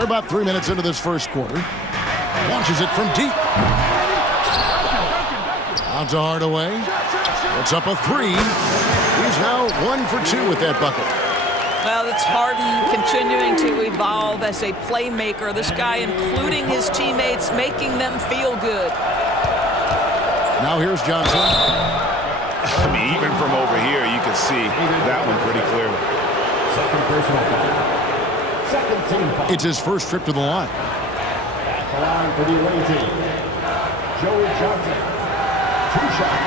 We're about 3 minutes into this first quarter. Launches it from deep. Out to Hardaway. It's up a three. He's now 1 for 2 with that bucket. Well, it's Harden continuing to evolve as a playmaker. This guy, including his teammates, making them feel good. Now here's Johnson. I mean, even from over here, you can see that one pretty clearly. Second personal foul. Second team foul. It's his first trip to the line. At the line for the away team, Joe Johnson. 2 shots.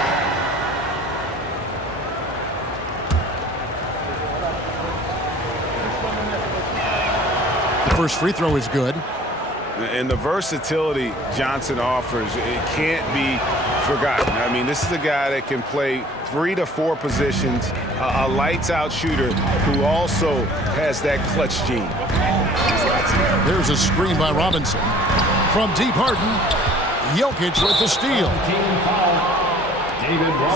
The first free throw is good. And the versatility Johnson offers, it can't be forgotten. I mean, this is a guy that can play 3 to 4 positions, a lights-out shooter who also has that clutch gene. There's a screen by Robinson. From deep, Harden. Jokic with the steal.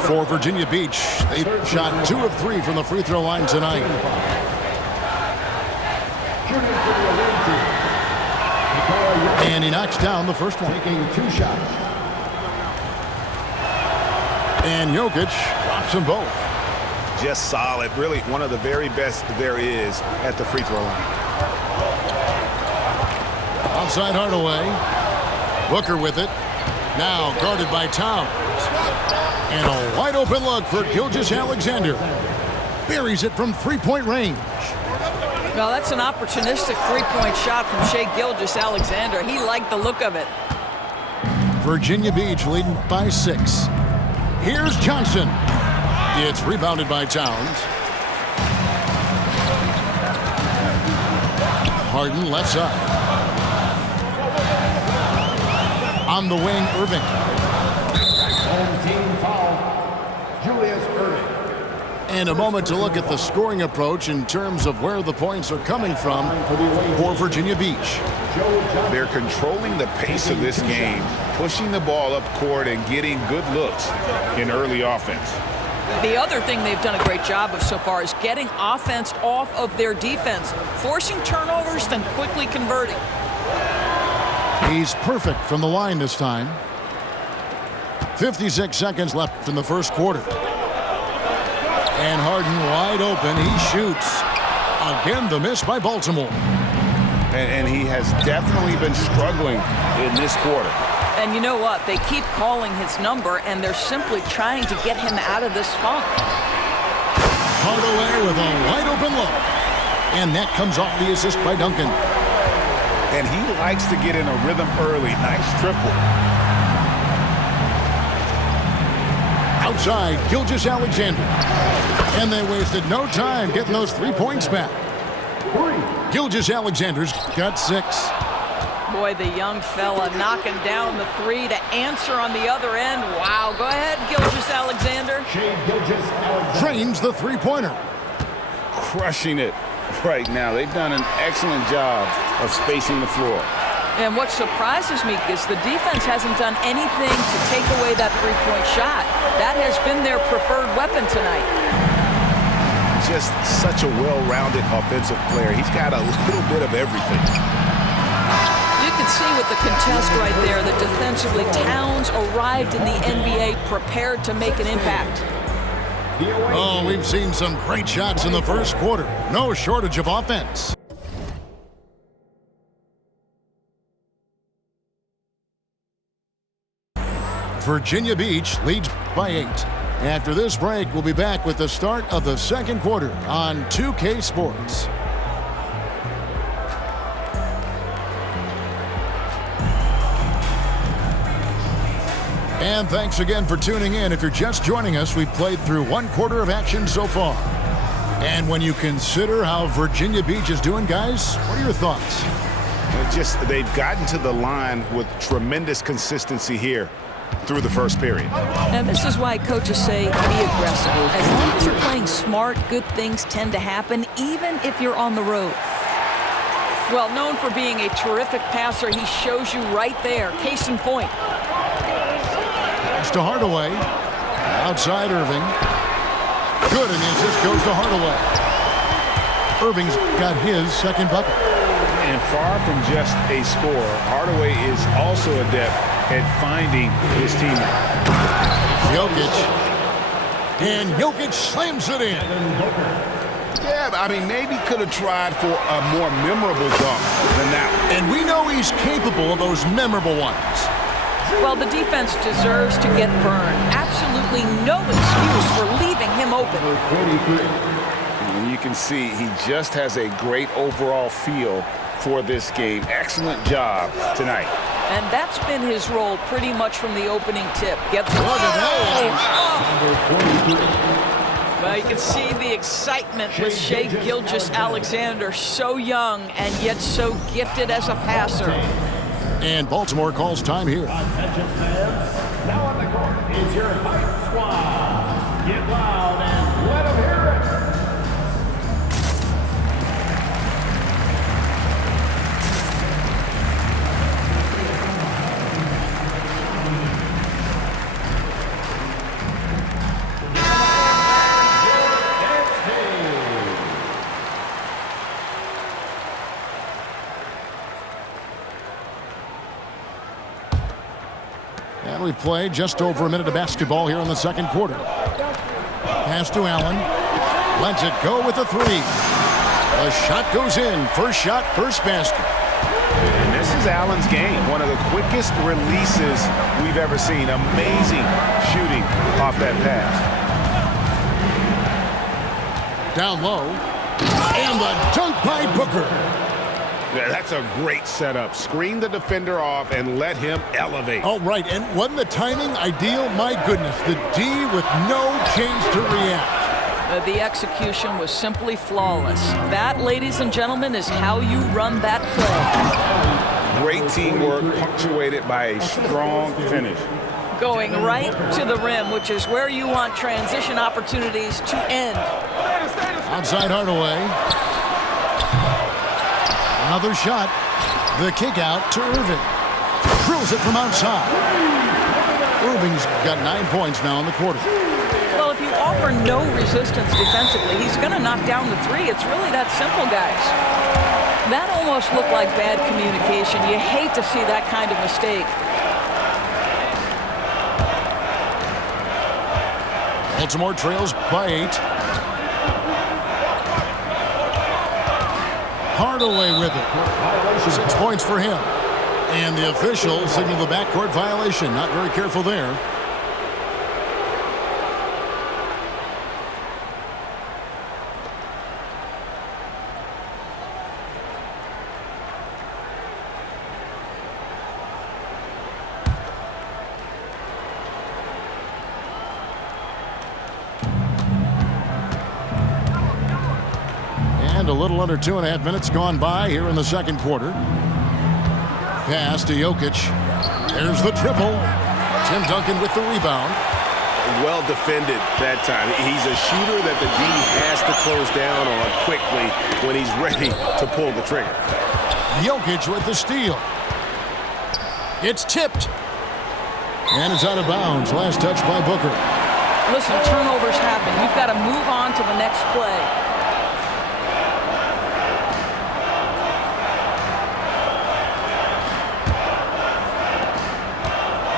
For Virginia Beach, they shot 2 of 3 from the free throw line tonight. And he knocks down the first one. Taking 2 shots. And Jokic drops them both. Just solid. Really one of the very best there is at the free throw line. Outside Hardaway. Booker with it. Now guarded by Towns. And a wide open look for Gilgeous-Alexander. Buries it from three-point range. Well, that's an opportunistic three-point shot from Shai Gilgeous-Alexander. He liked the look of it. Virginia Beach leading by 6. Here's Johnson. It's rebounded by Towns. Harden left side. On the wing, Irving. Home team foul. Julius Irving. And a moment to look at the scoring approach in terms of where the points are coming from for Virginia Beach. They're controlling the pace of this game, pushing the ball up court and getting good looks in early offense. The other thing they've done a great job of so far is getting offense off of their defense, forcing turnovers, then quickly converting. He's perfect from the line this time. 56 seconds left in the first quarter. And Harden wide open. He shoots. Again, the miss by Baltimore. And he has definitely been struggling in this quarter. And you know what? They keep calling his number, and they're simply trying to get him out of this funk. Hardaway with a wide open look. And that comes off the assist by Duncan. And he likes to get in a rhythm early. Nice triple. Outside, Gilgeous-Alexander. And they wasted no time getting those 3 points back. Gilgeous-Alexander's got 6. Boy, the young fella knocking down the 3 to answer on the other end. Wow, go ahead, Gilgeous-Alexander. Trains the three-pointer. Crushing it right now. They've done an excellent job of spacing the floor. And what surprises me is the defense hasn't done anything to take away that three-point shot. That has been their preferred weapon tonight. Just such a well-rounded offensive player. He's got a little bit of everything. You can see with the contest right there that defensively Towns arrived in the NBA prepared to make an impact. Oh, we've seen some great shots in the first quarter. No shortage of offense. Virginia Beach leads by 8. After this break, we'll be back with the start of the second quarter on 2K Sports. And thanks again for tuning in. If you're just joining us, we've played through 1 quarter of action so far. And when you consider how Virginia Beach is doing, guys, what are your thoughts? They've gotten to the line with tremendous consistency here through the first period. And this is why coaches say be aggressive. As long as you're playing smart, good things tend to happen, even if you're on the road. Well, known for being a terrific passer, he shows you right there. Case in point. Pass to Hardaway. Outside Irving. Good, and the assist goes to Hardaway. Irving's got his second bucket. And far from just a scorer, Hardaway is also adept at finding his teammate. Jokic. And Jokic slams it in. Yeah, I mean, maybe could have tried for a more memorable dunk than that one. And we know he's capable of those memorable ones. Well, the defense deserves to get burned. Absolutely no excuse for leaving him open. And you can see he just has a great overall feel for this game. Excellent job tonight. And that's been his role pretty much from the opening tip. Gets Look at that. Well, you can see the excitement with Shai Gilgeous-Alexander. So young and yet so gifted as a passer. And Baltimore calls time here. Attention fans, now on the court is your Hype Squad. Get loud and let them hear it. And we've played just over a minute of basketball here in the second quarter. Pass to Allen. Lets it go with a three. The shot goes in. First shot, first basket. And this is Allen's game. One of the quickest releases we've ever seen. Amazing shooting off that pass. Down low. And the dunk by Booker. Yeah, that's a great setup. Screen the defender off and let him elevate. Oh, right. And wasn't the timing ideal? My goodness. The D with no chance to react. The execution was simply flawless. That, ladies and gentlemen, is how you run that play. Great teamwork punctuated by a strong finish. Going right to the rim, which is where you want transition opportunities to end. Outside Hardaway. Another shot. The kick out to Irving. Drills it from outside. Irving's got 9 points now in the quarter. Well, if you offer no resistance defensively, he's going to knock down the three. It's really that simple, guys. That almost looked like bad communication. You hate to see that kind of mistake. Baltimore trails by 8. Hardaway with it. 6 points for him. And the official signaled the backcourt violation. Not very careful there. A little under 2.5 minutes gone by here in the second quarter. Pass to Jokic. There's the triple. Tim Duncan with the rebound. Well defended that time. He's a shooter that the D has to close down on quickly when he's ready to pull the trigger. Jokic with the steal. It's tipped. And it's out of bounds. Last touch by Booker. Listen, turnovers happen. You've got to move on to the next play.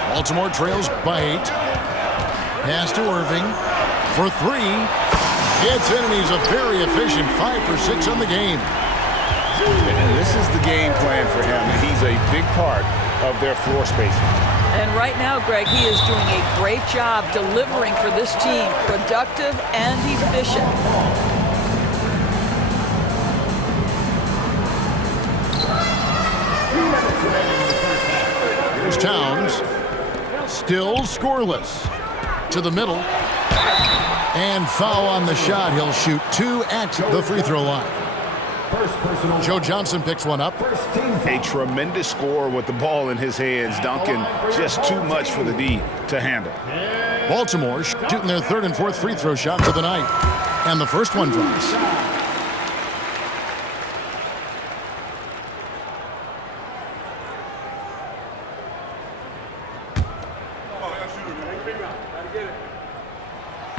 Baltimore trails by 8. Pass to Irving for 3. Gets in, and he's a very efficient 5 for 6 on the game. And this is the game plan for him. He's a big part of their floor spacing. And right now, Greg, he is doing a great job delivering for this team. Productive and efficient. Here's Towns. Still scoreless. To the middle. And foul on the shot. He'll shoot 2 at the free throw line. Joe Johnson picks one up. A tremendous score with the ball in his hands. Duncan just too much for the D to handle. Baltimore shooting their 3rd and 4th free throw shots of the night. And the first one drops.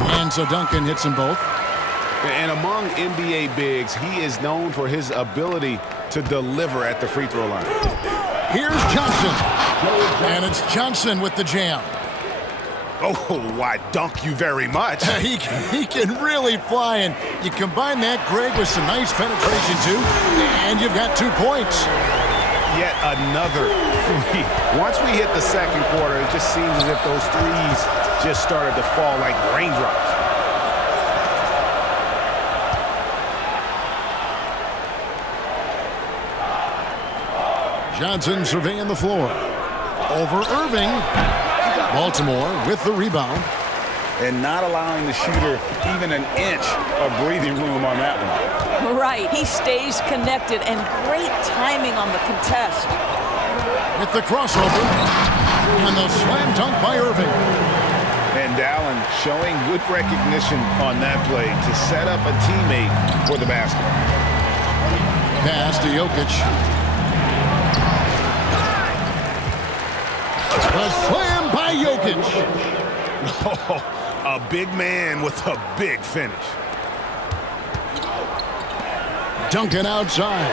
And so Duncan hits them both. And among NBA bigs, he is known for his ability to deliver at the free throw line. Here's Johnson. And it's Johnson with the jam. Oh, why, dunk you very much. He can really fly, and you combine that, Greg, with some nice penetration, too, and you've got 2 points. Yet another three. Once we hit the second quarter, it just seems as if those threes just started to fall like raindrops. Johnson surveying the floor. Over Irving. Baltimore with the rebound. And not allowing the shooter even an inch of breathing room on that one. Right. He stays connected, and great timing on the contest. With the crossover. And the slam dunk by Irving. And Allen showing good recognition on that play to set up a teammate for the basket. Pass to Jokic. The slam by Jokic. Oh, a big man with a big finish. Duncan outside.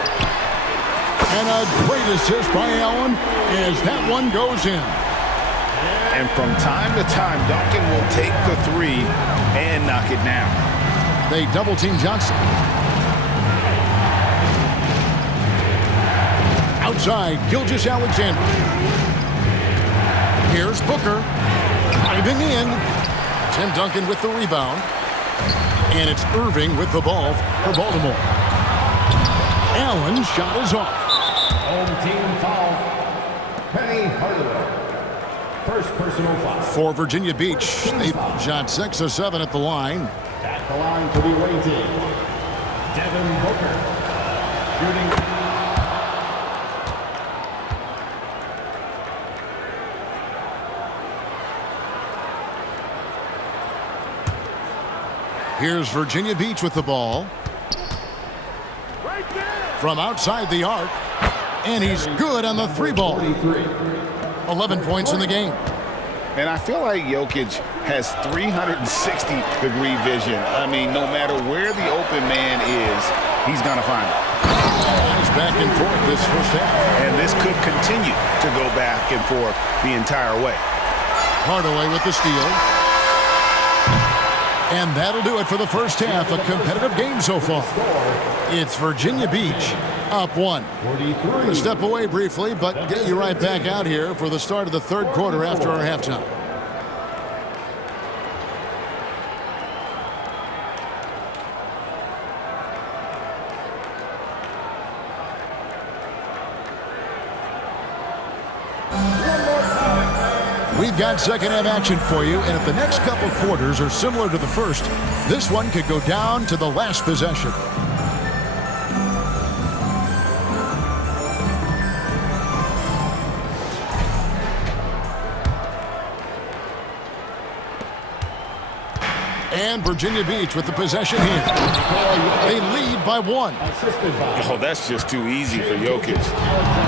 And a great assist by Allen as that one goes in. And from time to time, Duncan will take the three and knock it down. They double-team Johnson. Outside, Gilgeous-Alexander. Here's Booker. Driving in. Tim Duncan with the rebound. And it's Irving with the ball for Baltimore. Allen's shot is off. Home team foul. Penny Hardaway. First personal foul. For Virginia Beach, they shot 6 of 7 at the line. At the line to be waiting. Devin Booker. Shooting. Here's Virginia Beach with the ball. From outside the arc. And he's good on the 3-ball. 11 points in the game. And I feel like Jokic has 360-degree vision. I mean, no matter where the open man is, he's going to find it. It's back and forth this first half. And this could continue to go back and forth the entire way. Hardaway with the steal. And that'll do it for the first half. A competitive game so far. It's Virginia Beach up 1. We're going to step away briefly, but get you right back out here for the start of the third quarter after our halftime. We've got second half action for you, and if the next couple quarters are similar to the first, this one could go down to the last possession. And Virginia Beach with the possession here. They lead by 1. Oh, that's just too easy for Jokic.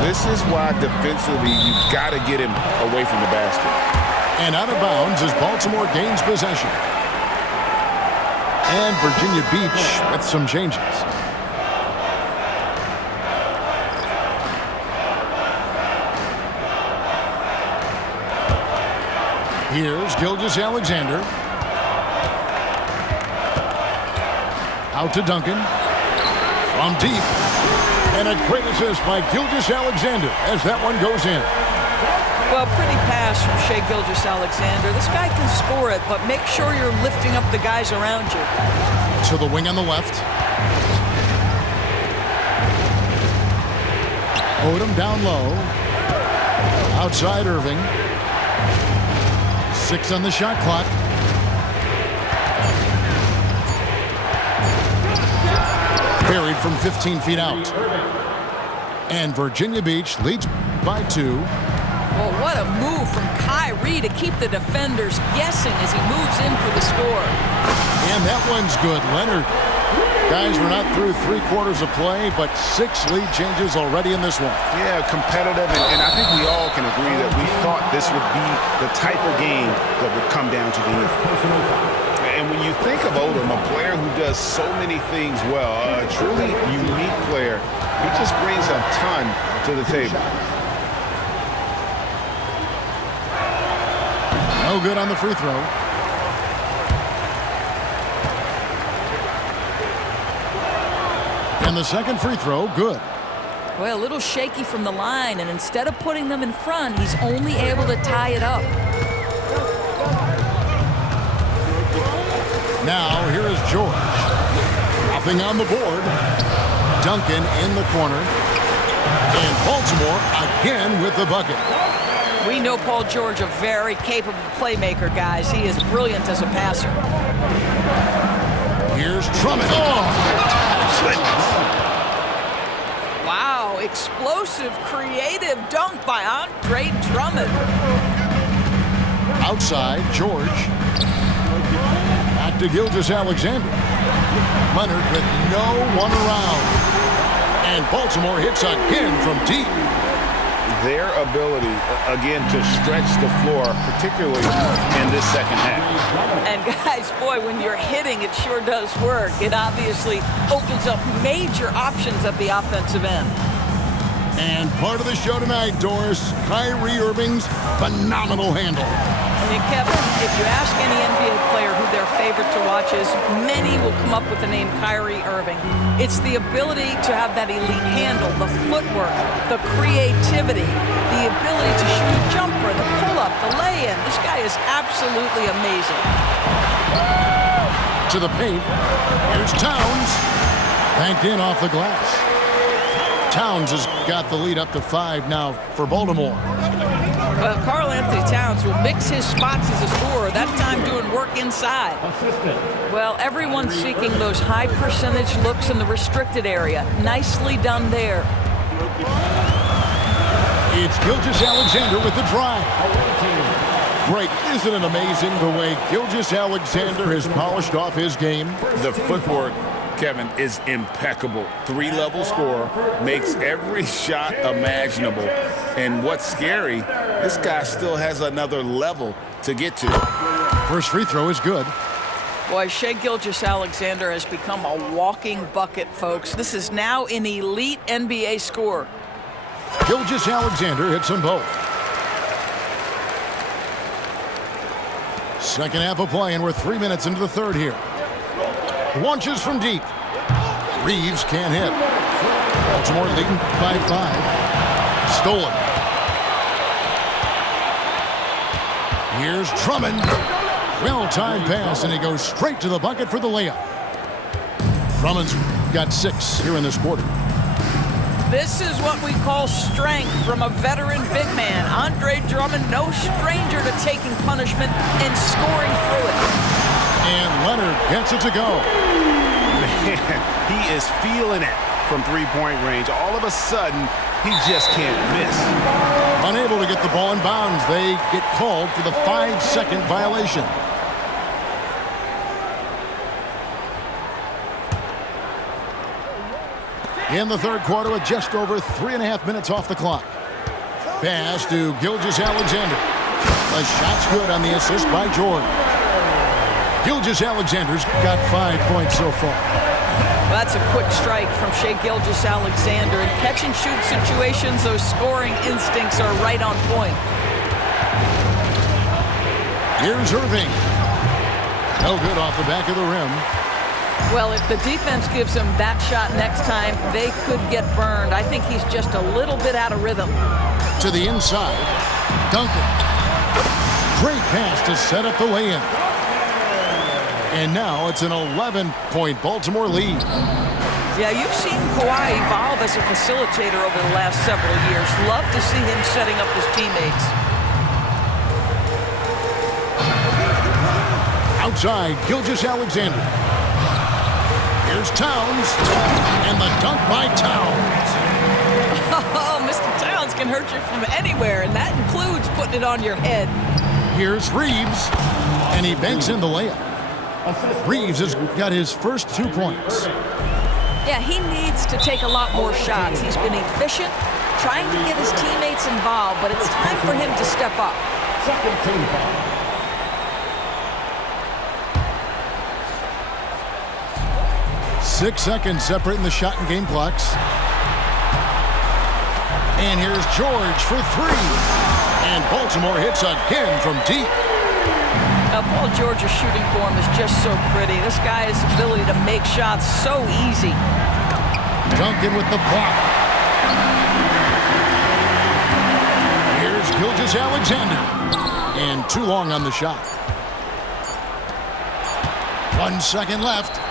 This is why defensively you've got to get him away from the basket. And out of bounds as Baltimore gains possession. And Virginia Beach with some changes. Here's Gilgeous-Alexander. Out to Duncan. From deep. And a great assist by Gilgeous-Alexander as that one goes in. Well, pretty pass from Shai Gilgeous-Alexander. This guy can score it, but make sure you're lifting up the guys around you. To the wing on the left. Odom down low. Outside Irving. 6 on the shot clock. Buried from 15 feet out. And Virginia Beach leads by 2. Well, what a move from Kyrie to keep the defenders guessing as he moves in for the score. And that one's good. Leonard. Guys, we're not through 3 quarters of play, but 6 lead changes already in this one. Yeah, competitive, and I think we all can agree that we thought this would be the type of game that would come down to the end. And when you think of Odom, a player who does so many things well, a truly unique player, he just brings a ton to the table. No good on the free throw. And the second free throw, good. Well, a little shaky from the line, and instead of putting them in front, he's only able to tie it up. Now, here is George. Nothing on the board. Duncan in the corner. And Baltimore again with the bucket. We know Paul George, a very capable playmaker, guys. He is brilliant as a passer. Here's Drummond. Oh, goodness. Wow, explosive, creative dunk by Andre Drummond. Outside, George. Back to Gilgeous-Alexander. Leonard with no one around. And Baltimore hits again from deep. Their ability, again, to stretch the floor, particularly in this second half. And guys, boy, when you're hitting, it sure does work. It obviously opens up major options at the offensive end. And part of the show tonight, Doris, Kyrie Irving's phenomenal handle. And Kevin, if you ask any NBA player who their favorite to watch is, many will come up with the name Kyrie Irving. It's the ability to have that elite handle, the footwork, the creativity, the ability to shoot a jumper, the pull-up, the lay-in. This guy is absolutely amazing. To the paint. Here's Towns. Banked in off the glass. Towns has got the lead up to 5 now for Baltimore. Well, Karl-Anthony Towns will mix his spots as a scorer, that time doing work inside. Well, everyone's seeking those high percentage looks in the restricted area. Nicely done there. It's Gilgeous-Alexander with the drive. Greg, isn't it amazing the way Gilgeous-Alexander has polished off his game? The footwork, Kevin, is impeccable. 3-level scorer, makes every shot imaginable. And what's scary, this guy still has another level to get to. First free throw is good. Boy, Shai Gilgeous-Alexander has become a walking bucket, folks. This is now an elite NBA scorer. Gilgeous-Alexander hits them both. Second half of play, and we're 3 minutes into the third here. Launches from deep. Reeves can't hit. Baltimore leading by 5. Stolen. Here's Drummond. Well-timed pass, and he goes straight to the bucket for the layup. Drummond's got 6 here in this quarter. This is what we call strength from a veteran big man. Andre Drummond, no stranger to taking punishment and scoring through it. And Leonard gets it to go. Man, he is feeling it from three-point range. All of a sudden, he just can't miss. Unable to get the ball in bounds, they get called for the 5-second violation. In the third quarter with just over 3.5 minutes off the clock. Pass to Gilgeous-Alexander. The shot's good on the assist by George. Gilgeous-Alexander's got 5 points so far. Well, that's a quick strike from Shai Gilgeous-Alexander. In catch-and-shoot situations, those scoring instincts are right on point. Here's Irving. No good off the back of the rim. Well, if the defense gives him that shot next time, they could get burned. I think he's just a little bit out of rhythm. To the inside. Duncan. Great pass to set up the lay-in. And now it's an 11-point Baltimore lead. Yeah, you've seen Kawhi evolve as a facilitator over the last several years. Love to see him setting up his teammates. Outside, Gilgeous-Alexander. Here's Towns, and the dunk by Towns. Oh, Mr. Towns can hurt you from anywhere, and that includes putting it on your head. Here's Reeves, and he banks in the layup. Reeves has got his first 2 points. Yeah, he needs to take a lot more shots. He's been efficient, trying to get his teammates involved, but it's time for him to step up. Second team foul. 6 seconds separating the shot and game clocks. And here's George for three. And Baltimore hits again from deep. Now, Paul George's shooting form is just so pretty. This guy's ability to make shots so easy. Duncan with the block. Here's Gilgeous-Alexander. And too long on the shot. 1 second left.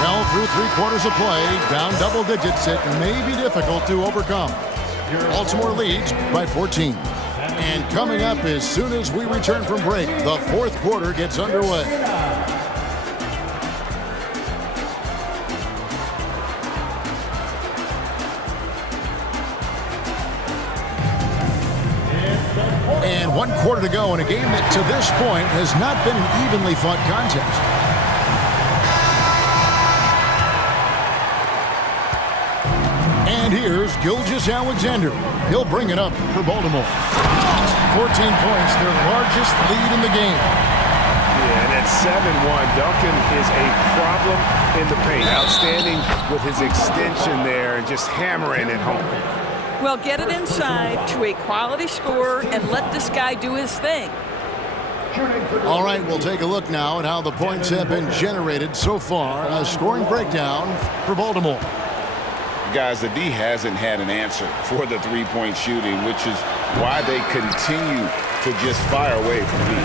Well, through 3/4 of play, down double digits, it may be difficult to overcome. Baltimore leads by 14. And coming up as soon as we return from break, the 4th quarter gets underway. And 1 quarter to go in a game that to this point has not been an evenly fought contest. And here's Gilgeous-Alexander. He'll bring it up for Baltimore. 14 points, their largest lead in the game. Yeah, and at 7-1, Duncan is a problem in the paint. Outstanding with his extension there and just hammering it home. Well, get it inside to a quality scorer and let this guy do his thing. All right, we'll take a look now at how the points have been generated so far. A scoring breakdown for Baltimore. Guys, the D hasn't had an answer for the three-point shooting, which is why they continue to just fire away from me.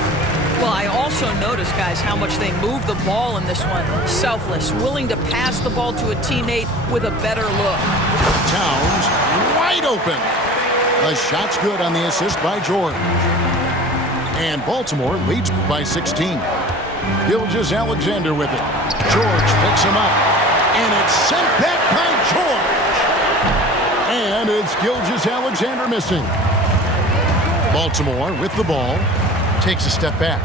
Well, I also noticed, guys, how much they move the ball in this one. Selfless, willing to pass the ball to a teammate with a better look. Towns wide open. The shot's good on the assist by George. And Baltimore leads by 16. Gilgeous-Alexander with it. George picks him up. And it's sent back by George. And it's Gilgeous-Alexander missing. Baltimore with the ball. Takes a step back.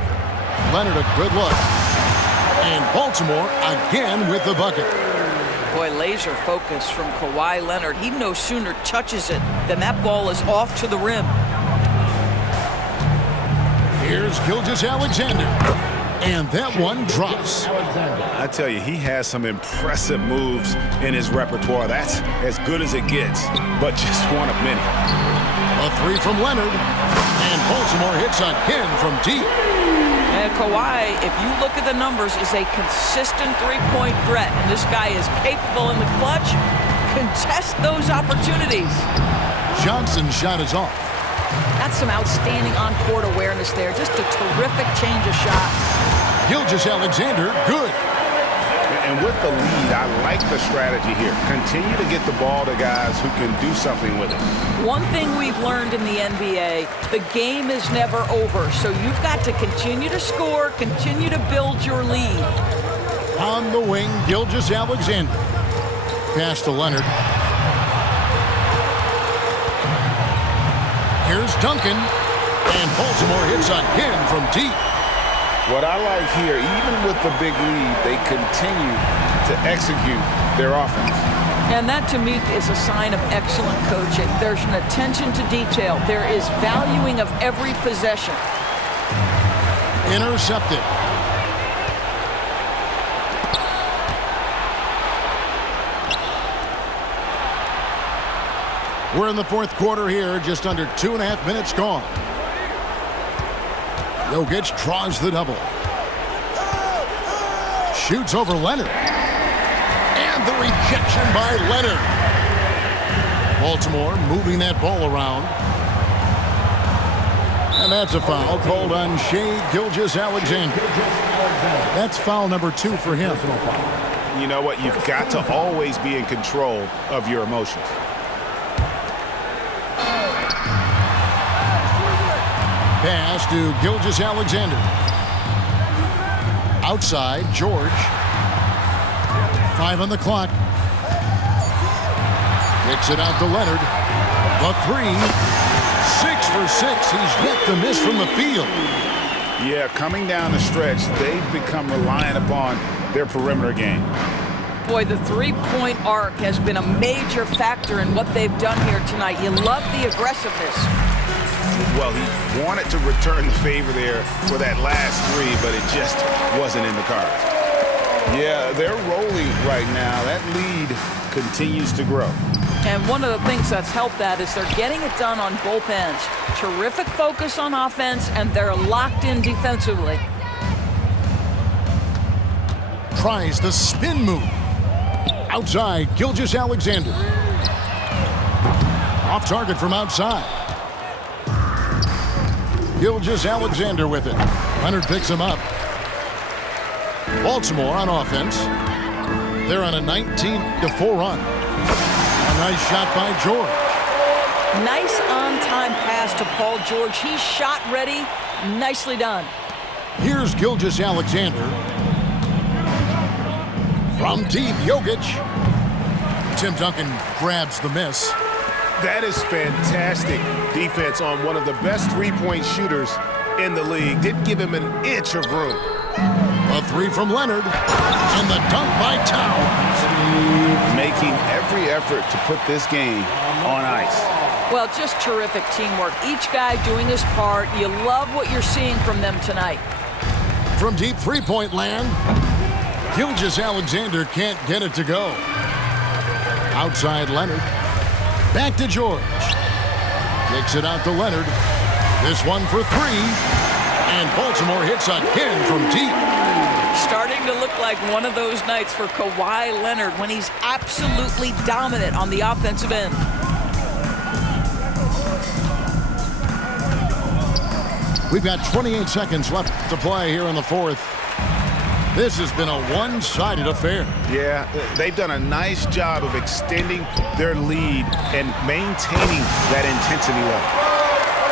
Leonard a good look. And Baltimore again with the bucket. Boy, laser focus from Kawhi Leonard. He no sooner touches it than that ball is off to the rim. Here's Gilgeous-Alexander. And that one drops. I tell you, he has some impressive moves in his repertoire. That's as good as it gets, but just one of many. A three from Leonard. And Baltimore hits again from deep. And Kawhi, if you look at the numbers, is a consistent three-point threat. And this guy is capable in the clutch. Contest those opportunities. Johnson's shot is off. That's some outstanding on-court awareness there. Just a terrific change of shot. Gilgeous-Alexander, good. And with the lead, I like the strategy here. Continue to get the ball to guys who can do something with it. One thing we've learned in the NBA, the game is never over. So you've got to continue to score, continue to build your lead. On the wing, Gilgeous-Alexander. Pass to Leonard. Here's Duncan. And Baltimore hits again from deep. What I like here, even with the big lead, they continue to execute their offense. And that, to me, is a sign of excellent coaching. There's an attention to detail. There is valuing of every possession. Intercepted. We're in the 4th quarter here, just under 2.5 minutes gone. Jokic draws the double. Shoots over Leonard. And the rejection by Leonard. Baltimore moving that ball around. And that's a foul called on Shai Gilgeous-Alexander. That's foul number 2 for him. You know what? You've got to always be in control of your emotions. Pass to Gilgeous-Alexander. Outside, George. 5 on the clock. Kicks it out to Leonard. The three. 6 for 6. He's yet to miss from the field. Yeah, coming down the stretch, they've become reliant upon their perimeter game. Boy, the three-point arc has been a major factor in what they've done here tonight. You love the aggressiveness. Well, he wanted to return the favor there for that last three, but it just wasn't in the cards. Yeah, they're rolling right now. That lead continues to grow. And one of the things that's helped that is they're getting it done on both ends. Terrific focus on offense, and they're locked in defensively. Tries the spin move. Outside, Gilgeous-Alexander. Off target from outside. Gilgeous-Alexander with it. Leonard picks him up. Baltimore on offense. They're on a 19-4 run. A nice shot by George. Nice on-time pass to Paul George. He's shot ready. Nicely done. Here's Gilgeous-Alexander. From deep, Jokic. Tim Duncan grabs the miss. That is fantastic defense on one of the best three-point shooters in the league. Didn't give him an inch of room. A three from Leonard. And the dunk by Towns. Making every effort to put this game on ice. Well, just terrific teamwork. Each guy doing his part. You love what you're seeing from them tonight. From deep three-point land, Gilgeous-Alexander can't get it to go. Outside Leonard. Back to George. Kicks it out to Leonard. This one for three. And Baltimore hits again from deep. Starting to look like one of those nights for Kawhi Leonard when he's absolutely dominant on the offensive end. We've got 28 seconds left to play here in the fourth. This has been a one-sided affair. Yeah, they've done a nice job of extending their lead and maintaining that intensity level.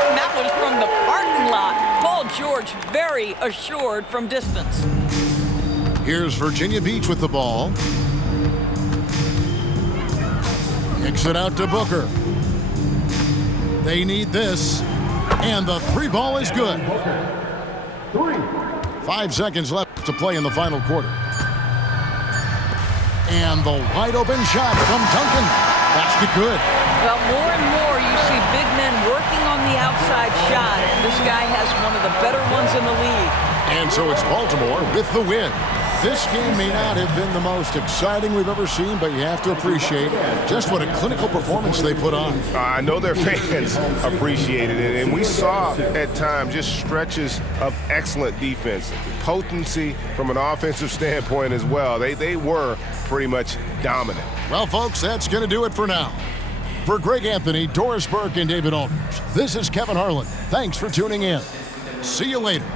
And that was from the parking lot. Paul George very assured from distance. Here's Virginia Beach with the ball. Kicks it out to Booker. They need this. And the three ball is good. 5 seconds left to play in the final quarter. And the wide open shot from Duncan. Basket good. Well, more and more you see big men working on the outside shot, and this guy has one of the better ones in the league. And so it's Baltimore with the win. This game may not have been the most exciting we've ever seen, but you have to appreciate just what a clinical performance they put on. I know their fans appreciated it, and we saw at times just stretches of excellent defense, potency from an offensive standpoint as well. They were pretty much dominant. Well, folks, that's going to do it for now. For Greg Anthony, Doris Burke, and David Aldridge, this is Kevin Harlan. Thanks for tuning in. See you later.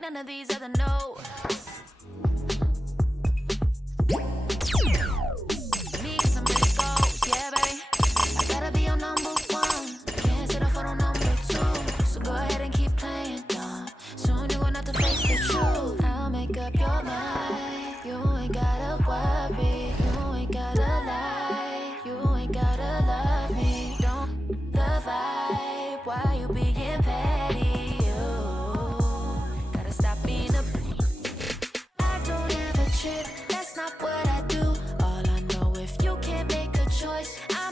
None of these other no. Me and some big goals, yeah, baby. I gotta be on number one. Can't settle for no number two. So go ahead and keep playing dumb. Soon you're gonna have to face the truth. I'll make up your mind. You ain't gotta worry. You ain't gotta lie. You ain't gotta